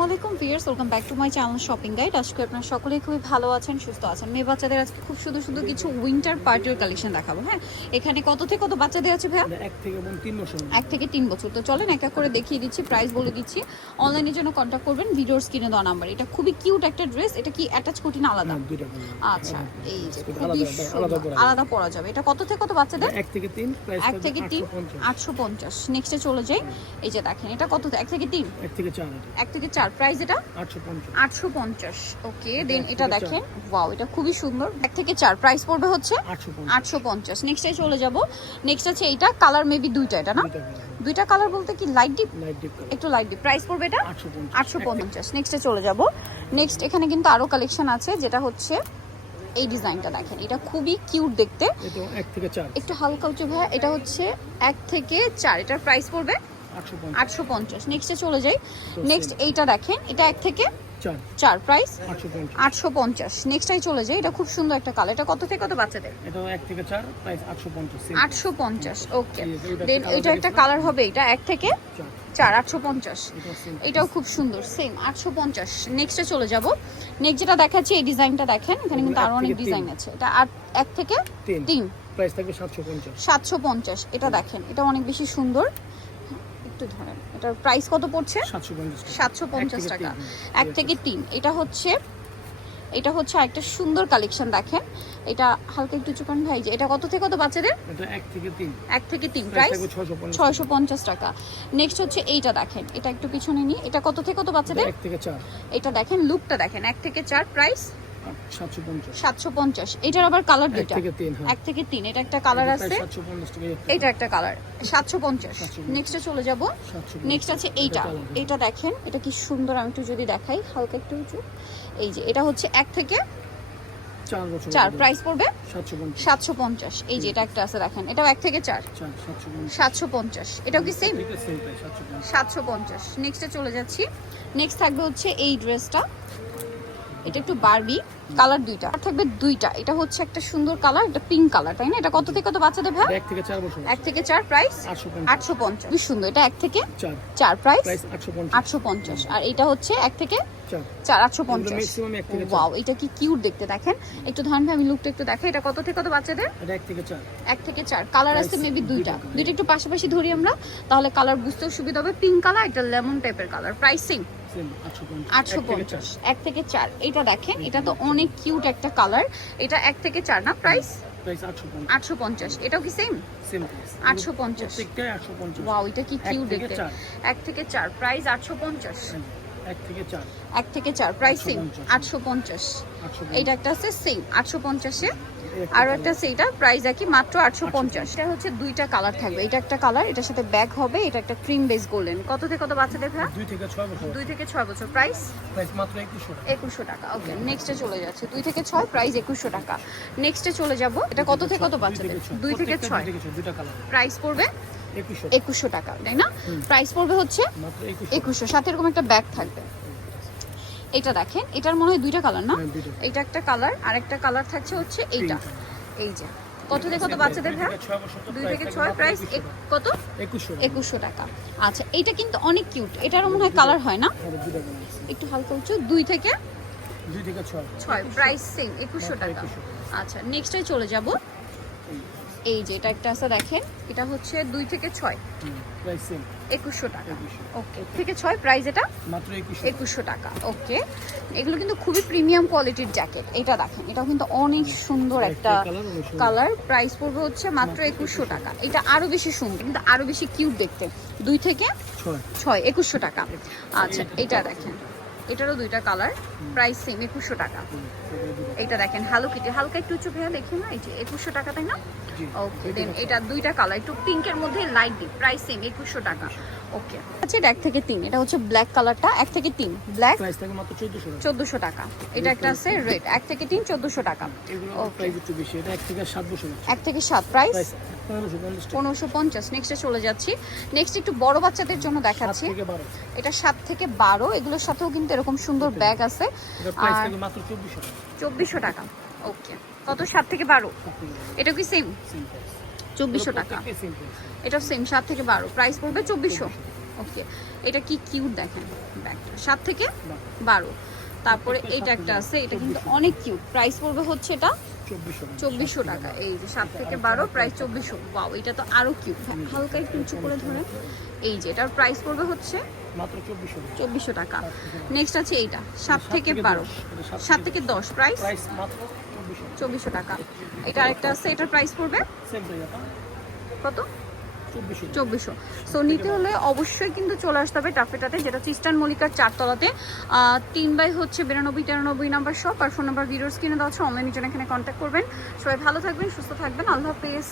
আলাইকুম viewers welcome back to my channel shopping guide. আজকে আপনারা সকলেই খুবই ভালো আছেন সুস্থ আছেন। মেয়ে বাচ্চাদের আজকে খুব সুন্দর সুন্দর কিছু উইন্টার পার্টির কালেকশন দেখাবো হ্যাঁ? এখানে কত থেকে কত বাচ্চাদের আছে ভাইয়া? এক থেকে তিন বছর তো চলেন এক এক করে দেখিয়ে দিচ্ছি প্রাইস বলে দিচ্ছি। অনলাইনের জন্য কন্ট্যাক্ট করবেন ভিডিওর স্ক্রিনে দেওয়া নাম্বার এটা খুবই কিউট একটা ড্রেস এটা কি অ্যাটাচ কোটি না আলাদা? হ্যাঁ, দুইটা করে। আচ্ছা এই যে খুবই আলাদা- পরা যাবে। এটা কত থেকে কত বাচ্চাদের? এক থেকে তিন প্রাইস এক থেকে তিন আটশো পঞ্চাশ। নেক্সটে চলে যাই। এই যে দেখেন এটা কত? এক থেকে তিন? এক থেকে চার এক থেকে চার প্রাইস এটা? আটশো পঞ্চাশ। আটশো পঞ্চাশ। ওকে দেন এটা দেখেন ওয়াও এটা খুবই সুন্দর। এক থেকে চার প্রাইস পড়বে হচ্ছে আটশো পঞ্চাশ। আটশো পঞ্চাশ। নেক্সটে চলে যাব। নেক্সট আছে এইটা কালার মেবি দুইটা এটা না? দুইটা কালার বলতে কি লাইট ডিপ একটু লাইট ডিপ প্রাইস পড়বে এটা? আটশো পঞ্চাশ। আটশো পঞ্চাশ। নেক্সটে চলে যাব। নেক্সট এখানে কিন্তু আরও কালেকশন আছে যেটা হচ্ছে এই ডিজাইনটা দেখেন। এটা খুবই কিউট দেখতে। এটা একটু হালকা উঁচু ভাইয়া এটা হচ্ছে এক থেকে চার। এটার প্রাইস পড়বে আটশো পঞ্চাশ। নেক্সটে চলে যাই। নেক্সট এইটা দেখেন এটা এক থেকে চার। প্রাইস আটশো পঞ্চাশ। নেক্সটাই চলে যাই এটা খুব সুন্দর একটা কালার এটা কত থেকে কত বাচ্চাদের? এটাও এক থেকে চার প্রাইস আটশো পঞ্চাশ ওকে দেন এটা একটা কালার হবে এটা এক থেকে চার। আটশো পঞ্চাশ। এটাও খুব সুন্দর সেম আটশো পঞ্চাশ। নেক্সটে চলে যাব। নেক্সট যেটা দেখাচ্ছি এই ডিজাইনটা দেখেন এখানে কিন্তু এক আরও অনেক ডিজাইন আছে। এটা আট এক থেকে তিন। প্রাইস থাকবে সাতশো পঞ্চাশ। সাতশো পঞ্চাশ এটা দেখেন এটা অনেক বেশি সুন্দর। একটু ধরেন। এটার প্রাইস কত পড়ছে? সাতশো পঞ্চাশ টাকা। এক থেকে তিন। এটা হচ্ছে এটা হচ্ছে একটা সুন্দর কালেকশন দেখেন। এটা হালকা একটু চুকান ভাই যে এটা কত থেকে কত বাচ্চাদের? এক থেকে তিন। প্রাইস ছয়শো পঞ্চাশ টাকা। নেক্সট হচ্ছে এইটা দেখেন। এটা একটু পিছনে নিয়ে। এটা কত থেকে কত বাচ্চাদের? এক থেকে চার। এটা দেখেন লুকটা দেখেন। এক থেকে চার প্রাইস সাতশো পঞ্চাশ সাতশো পঞ্চাশ এটার আবার কালার এক থেকে তিন হ্যাঁ এক থেকে তিন এটা একটা কালার আছে এটা একটা কালার সাতশো পঞ্চাশ 750 নেক্সটে চলে যাব নেক্সট আছে এইটা এটা দেখেন এটা কি সুন্দর আমি একটু যদি দেখাই হালকা একটু উঁচু এই যে এটা হচ্ছে এক থেকে চার প্রাইস পড়বে সাতশো পঞ্চাশ এই যে এটা একটা আছে দেখেন এটাও এক থেকে চার সাতশো পঞ্চাশ এটাও কি সেম সাতশো পঞ্চাশ নেক্সটে চলে যাচ্ছি নেক্সট থাকবে হচ্ছে এই ড্রেসটা এটা একটু বারবি কালার দুইটা। আর থাকবে দুইটা। এটা হচ্ছে একটা সুন্দর কালার এটা পিঙ্ক কালার তাই না? এটা কত থেকে কত বাচ্চাদের ভাই? এক থেকে চার বছর এক থেকে চার প্রাইস আটশো পঞ্চাশ। খুবই সুন্দর। এটা এক থেকে চার। প্রাইস আটশো পঞ্চাশ। আর এটা হচ্ছে এক থেকে চার। আটশো পঞ্চাশ। ওয়াও এটা কি কিউট দেখতে দেখেন। একটু ধরেন ভাই আমি লুকটা একটু দেখাই। এটা কত থেকে কত বাচ্চাদের? এটা এক থেকে চার। এক থেকে চার। কালার আছে মেবি দুইটা। দুইটা। একটু পাশাপাশি ধরি আমরা তাহলে কালার বুঝতেও সুবিধা হবে। পিঙ্ক কালার এটা লেমন টাইপের কালার প্রাইসিং আটশো পঞ্চাশ এক থেকে চার এক থেকে চার এটা দেখেন এটা তো অনেক কিউট একটা কালার এটা এক থেকে চার না প্রাইস প্রাইস আটশো পঞ্চাশ এটাও কি সেম আটশো পঞ্চাশ ওয়াও এটা কি কিউট দেখতে চার। এক থেকে চার প্রাইস আটশো পঞ্চাশ এক থেকে চার প্রাইস সেম আটশো পঞ্চাশ এইটা একটা আছে সেম আটশো পঞ্চাশে আরও একটা এটা প্রাইস একই মাত্র আটশো পঞ্চাশ। এটা হচ্ছে দুইটা কালার থাকবে। এটা একটা কালার এটার সাথে ব্যাগ হবে এটা একটা ক্রিম বেস গোল্ডেন কত থেকে কত বাচ্চাদের ভাই? দুই থেকে ছয় বছর। দুই থেকে ছয় বছর। প্রাইস প্রাইস মাত্র একুশশো টাকা। একুশশো টাকা ওকে নেক্সটে চলে যাচ্ছে। দুই থেকে ছয় প্রাইস একুশশো টাকা। নেক্সটে চলে যাব এটা কত থেকে কত বাচ্চাদের? দুই থেকে ছয়। দুই থেকে ছয় দুইটা কালার প্রাইস পড়বে? একুশশো টাকা। তাই না? প্রাইস পড়বে হচ্ছে একুশশো। সাথে এরকম একটা ব্যাগ থাকবে। এটা দেখেন এটার মনে হয় দুইটা কালার না? হ্যাঁ, এটা একটা কালার আর একটা কালার থাকছে হচ্ছে এইটা। এই যে। কত থেকে কত বাচ্চাদের ভাই? দুই থেকে ছয় প্রাইস কত? একুশশো টাকা। আচ্ছা এটা কিন্তু অনেক কিউট এটারও মনে হয় কালার হয় না? আছে। একটু হালকা উঁচু দুই থেকে দুই থেকে ছয়। ছয় প্রাইস সেম একুশশো টাকা। আচ্ছা নেক্সটে চলে যাব। এই যে এটা একটা আছে দেখেন। এটা হচ্ছে দুই থেকে ছয়। একুশশো টাকা। ওকে থেকে ছয় প্রাইস এটা? মাত্র একুশশো। টাকা ওকে। এগুলো কিন্তু খুবই প্রিমিয়াম কোয়ালিটির জ্যাকেট এটা দেখেন এটাও কিন্তু অনেক সুন্দর একটা কালার প্রাইস পড়বে হচ্ছে মাত্র একুশশো টাকা। এটা আরও বেশি সুন্দর কিন্তু আরও বেশি কিউট দেখতে। দুই থেকে ছয়। একুশশো টাকা। আচ্ছা এটা দেখেন। এটারও দুইটা কালার। প্রাইস সেম একুশশো টাকা। এইটা দেখেন হালো কিটি। হালকা একটু উঁচু ভেয়া দেখি না এই যে একুশশো টাকা তাই না? ওকে দেন এটা দুইটা কালার একটু পিঙ্কের মধ্যে লাইট ডিপ প্রাইস সেম একুশশো টাকা। ওকে। আচ্ছা এটা এক থেকে তিন এটা হচ্ছে ব্ল্যাক কালারটা এক থেকে তিন। ব্ল্যাক চোদ্দশো টাকা। এটা একটা আছে রেড এক থেকে তিন চোদ্দোশো টাকা। এক থেকে সাত প্রাইস পনেরোশো পঞ্চাশ নেক্সটে চলে যাচ্ছি। নেক্সট একটু বড় বাচ্চাদের জন্য দেখাচ্ছি। বারো। এটা সাত থেকে বারো এগুলোর সাথেও কিন্তু এরকম সুন্দর ব্যাগ আছে। আর চব্বিশশো টাকা। ওকে কত? সাত থেকে বারো। এটা কি সেম চব্বিশশো টাকা। এটা সেম সাত থেকে বারো। প্রাইস পড়বে চব্বিশশো। ওকে এটা কি কিউট দেখেন ব্যাগটা? সাত থেকে বারো। তারপরে এইটা একটা আছে এটা কিন্তু অনেক কিউট প্রাইস পড়বে হচ্ছে এটা চব্বিশশো টাকা। এই যে সাত থেকে বারো প্রাইস চব্বিশশো। বাও এটা তো আরও কিউট হালকা একটু উঁচু করে ধরে এই যে এটার প্রাইস পড়বে হচ্ছে চব্বিশশো টাকা। নেক্সট আছে এইটা। সাত থেকে বারো। সাত থেকে দশ। প্রাইস চব্বিশশো টাকা। এটা আরেকটা আছে এটার প্রাইস পড়বে? কত? চব্বিশশো। সো নিতে হলে অবশ্যই কিন্তু চলে আসতে হবে টাফেটাতে যেটা চিস্টান মল্লিকার চারতলাতে। তিন বাই হচ্ছে বিরানব্বই তিরানব্বই নাম্বার শপ আর ফোন নাম্বার ভিডিওস কিনে দেওয়া হচ্ছে অনলাইনে জন্য এখানে কন্ট্যাক্ট করবেন। সবাই ভালো থাকবেন সুস্থ থাকবেন আল্লাহ হাফেজ।